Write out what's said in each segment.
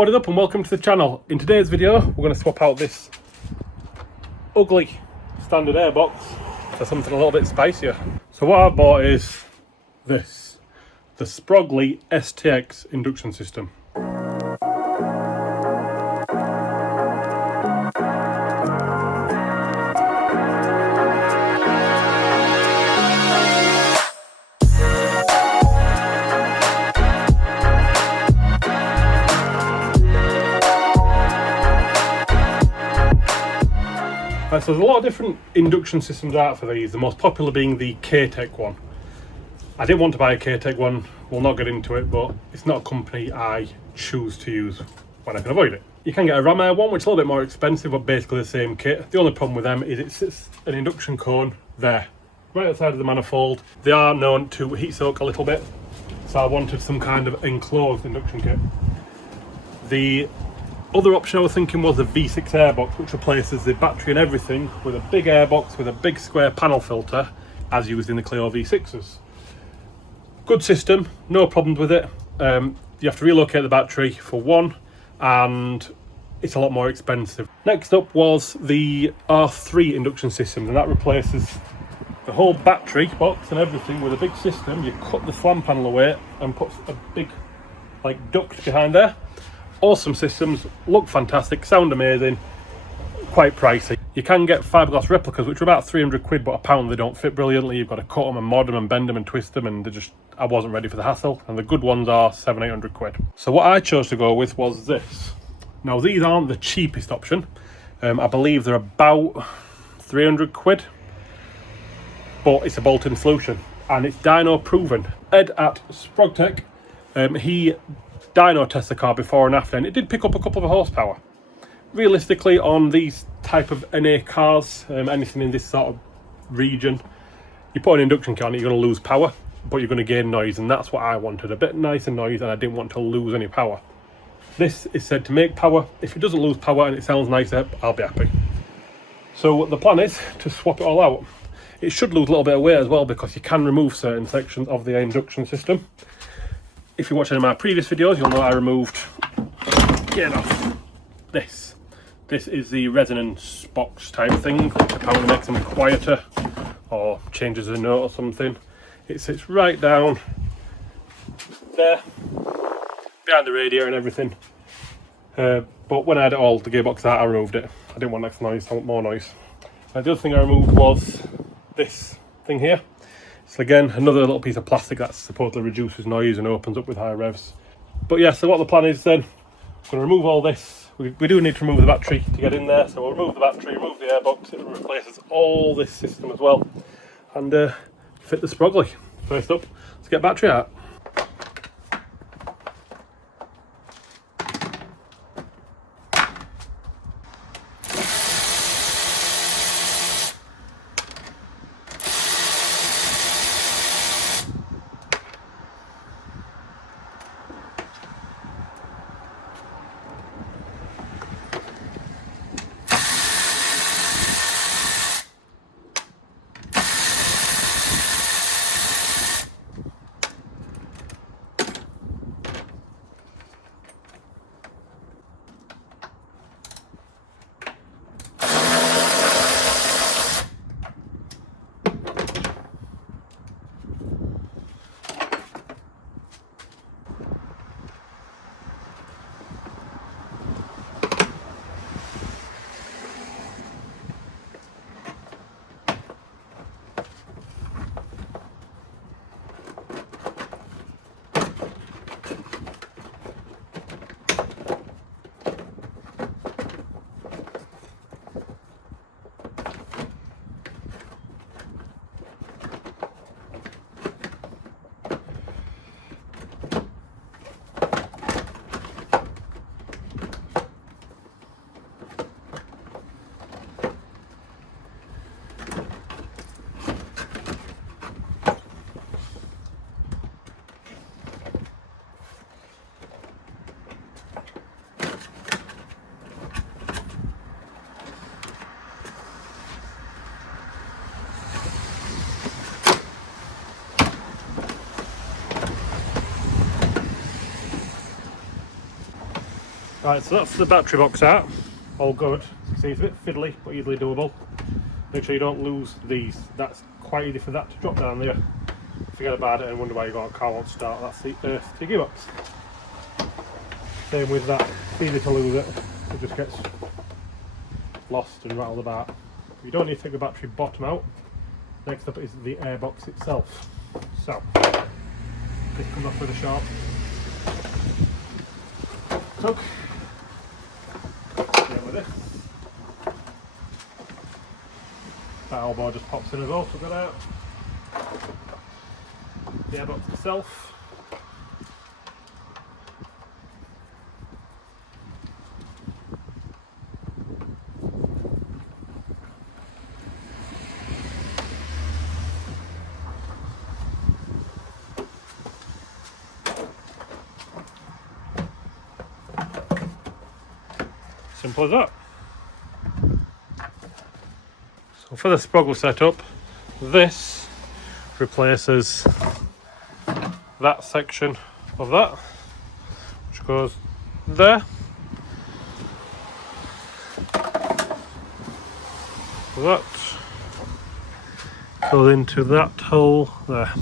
What is up and welcome to the channel. In today's video we're going to swap out this ugly standard airbox for something a little bit spicier. So what I've bought is this, the Sprogley STX induction system. So there's a lot of different induction systems out for these, the most popular being the K-Tech one. I didn't want to buy a K-Tech one, we'll not get into it, but it's not a company I choose to use when I can avoid it. You can get a Ram Air one, which is a little bit more expensive, but basically the same kit. The only problem with them is it sits an induction cone there, right outside of the manifold. They are known to heat soak a little bit, so I wanted some kind of enclosed induction kit. The other option I was thinking was a V6 airbox, which replaces the battery and everything with a big airbox with a big square panel filter as used in the Clio V6s. Good system, no problems with it. You have to relocate the battery for one, and it's a lot more expensive. Next up was the R3 induction system, and that replaces the whole battery box and everything with a big system. You cut the slam panel away and put a big duct behind there. Awesome systems, look fantastic, sound amazing, quite pricey. You can get fiberglass replicas, which are about 300 quid, but apparently they don't fit brilliantly. You've got to cut them and mod them and bend them and twist them, and I wasn't ready for the hassle. And the good ones are 700-800 quid. So what I chose to go with was this. Now these aren't the cheapest option. I believe they're about 300 quid, but it's a bolt-in solution and it's dyno proven. Ed at Sprogtech, he dyno test the car before and after, and it did pick up a couple of horsepower. Realistically, on these type of NA cars, anything in this sort of region, you put an induction kit on it, you're going to lose power, but you're going to gain noise, and that's what I wanted, a bit nicer noise, and I didn't want to lose any power. This is said to make power. If it doesn't lose power and it sounds nicer, I'll be happy. So the plan is to swap it all out. It should lose a little bit of weight as well, because you can remove certain sections of the induction system. If you watch any of my previous videos, you'll know I removed, get off, this. This is the resonance box type thing, which apparently makes them quieter or changes the note or something. It sits right down there, behind the radiator and everything. But when I had it all, the gearbox out, I removed it. I didn't want extra noise, I want more noise. The other thing I removed was this thing here. So again, another little piece of plastic that supposedly reduces noise and opens up with high revs. But yeah, so what the plan is then, I'm going to remove all this. We do need to remove the battery to get in there, so we'll remove the battery, remove the airbox, it replaces all this system as well, and fit the Sprogley. First up, let's get battery out. Right, so that's the battery box out. All good. See, it's a bit fiddly, but easily doable. Make sure you don't lose these. That's quite easy for that to drop down there. Forget about it and wonder why you got a car won't start. That's the earth to gearbox. Same with that. It's easy to lose it. It just gets lost and rattled about. You don't need to take the battery bottom out. Next up is the airbox itself. So, this comes off with a sharp hook. Deal with this. That elbow just pops in as well, so get out. The airbox itself. Simple as that. So for the Sprogley setup, this replaces that section of that, which goes there. That goes into that hole there.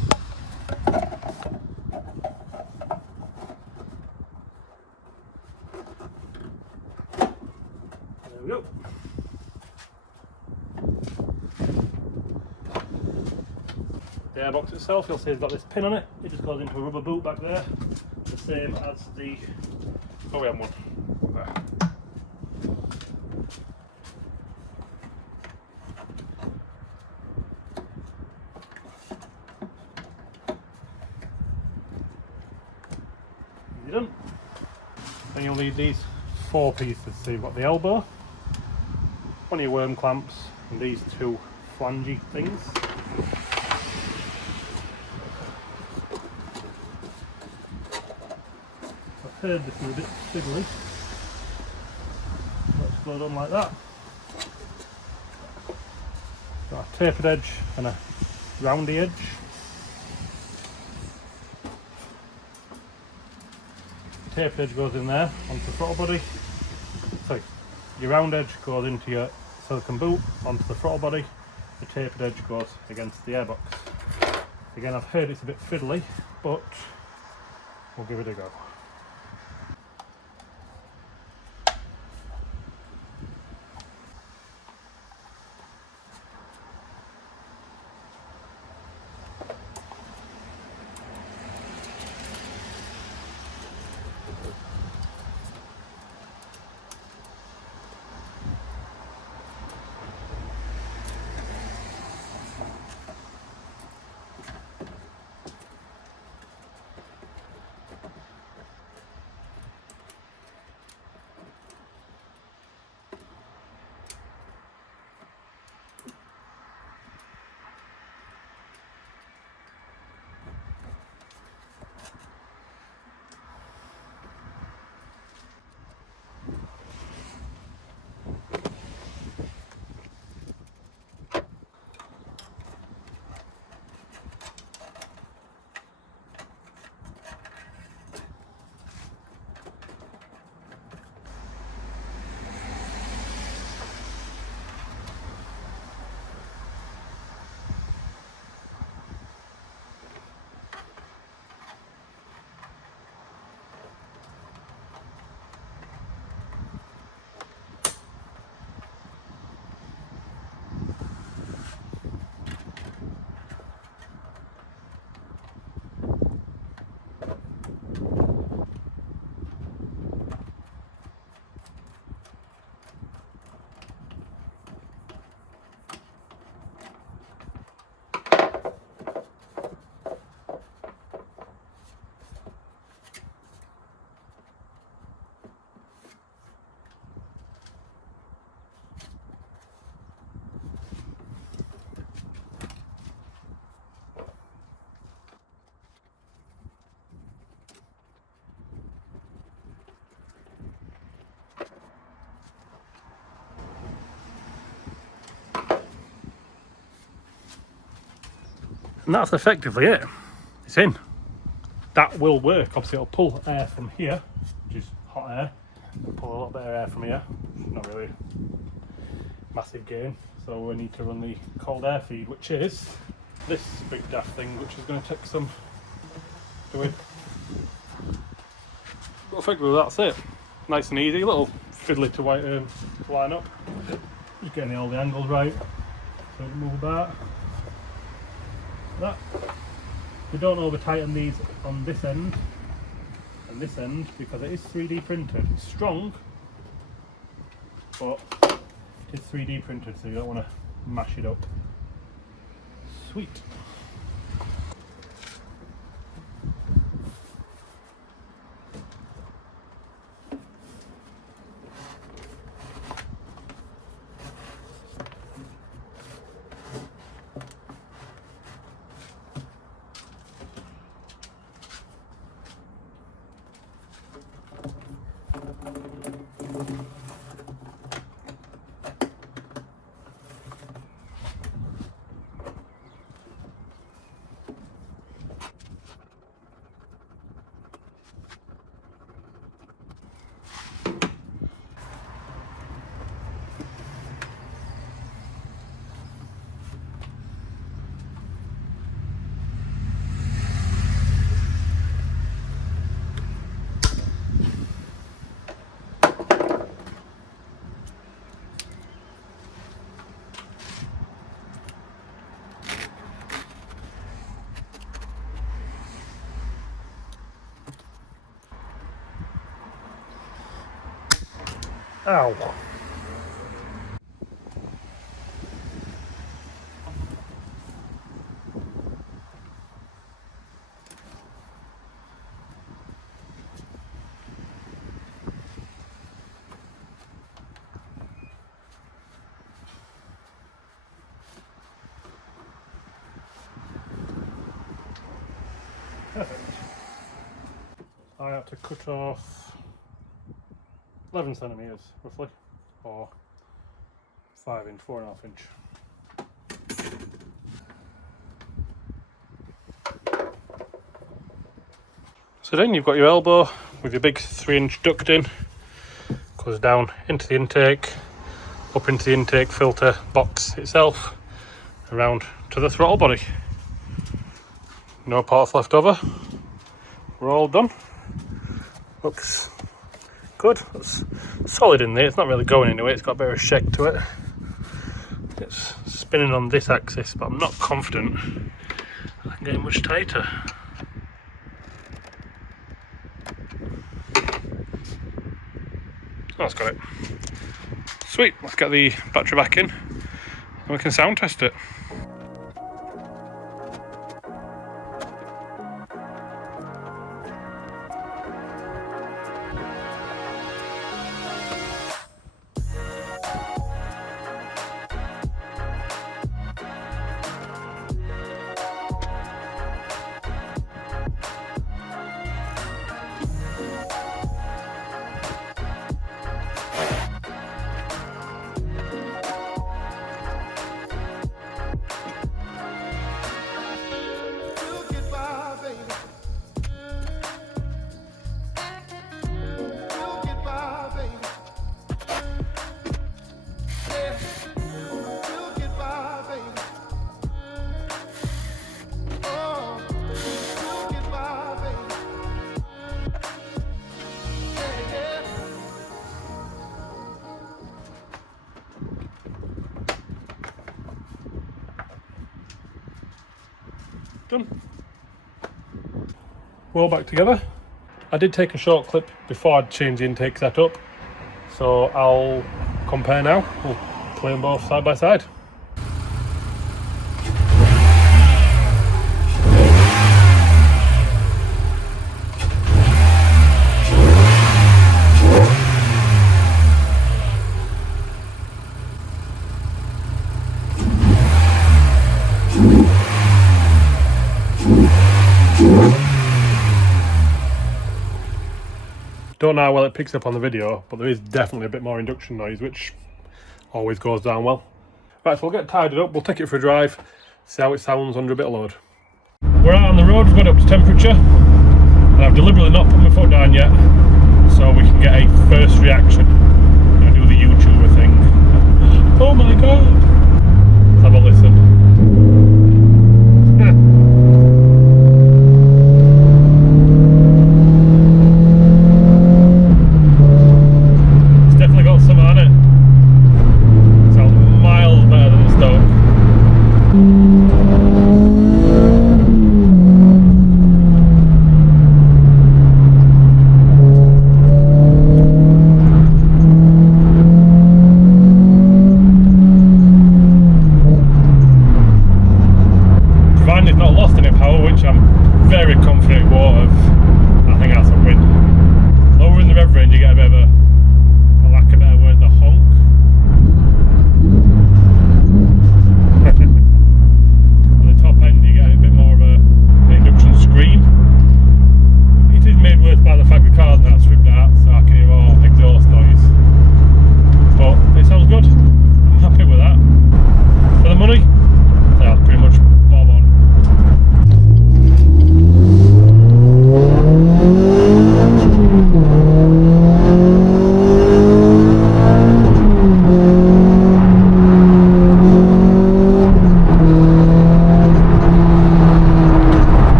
There we go. The airbox itself, you'll see it's got this pin on it. It just goes into a rubber boot back there, the same as the OEM one. There. Easy done. Then you'll need these 4 pieces. So you've got the elbow, one of your worm clamps, and these 2 flangey things. I've heard this is a bit fiddly. Let's go on like that. Got a tapered edge and a roundy edge. The tapered edge goes in there onto the throttle body. Sorry, your round edge goes into your silicone boot onto the throttle body. The tapered edge goes against the airbox. Again, I've heard it's a bit fiddly, but we'll give it a go. And that's effectively it. It's in. That will work. Obviously it'll pull air from here, which is hot air, pull a little bit of air from here. Not really massive gain, so we need to run the cold air feed, which is this big daft thing, which is going to take some doing. But effectively that's it. Nice and easy, a little fiddly to line up. Just getting all the angles right, so we move about. That. We don't over tighten these on this end and this end because it is 3D printed. It's strong, but it is 3D printed, so you don't want to mash it up. Sweet. Ow. Perfect. I have to cut off 11 centimetres roughly, or 5 inch, 4.5 inch. So then you've got your elbow with your big 3-inch duct in, goes down into the intake, up into the intake filter box itself, around to the throttle body. No parts left over. We're all done. Looks good. It's solid in there. It's not really going anywhere. It's got a bit of a shake to it. It's spinning on this axis, but I'm not confident I can get it much tighter. Oh, that's got it. Sweet. Let's get the battery back in and we can sound test it. Done. We're all back together. I did take a short clip before I'd changed the intake setup, so I'll compare now. We'll play them both side by side. Don't know how well it picks up on the video, but there is definitely a bit more induction noise, which always goes down well. Right, so we'll get tidied up, we'll take it for a drive, see how it sounds under a bit of load. We're out on the road, we've got up to temperature, and I've deliberately not put my foot down yet, so we can get a first reaction. I'm gonna do the YouTuber thing. Oh my god! Let's have a listen. It's definitely got some on it. Sounds miles better than the stock. Providing it's not lost any power, which I'm very confident it won't have, I think that's a win. Lowering the rev range, you get a bit of a, for lack of a better word, the honk. At the top end, you get a bit more of an induction scream. It is made worse by the fact the car's not stripped out, so I can hear all exhaust noise. But it sounds good. I'm happy with that. For the money, that's pretty much bob on.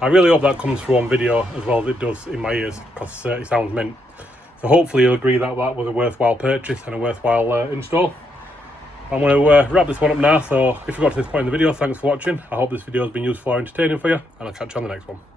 I really hope that comes through on video as well as it does in my ears, because it sounds mint. So hopefully you'll agree that that was a worthwhile purchase and a worthwhile install. I'm going to wrap this one up now, so if you got to this point in the video, thanks for watching. I hope this video has been useful or entertaining for you, and I'll catch you on the next one.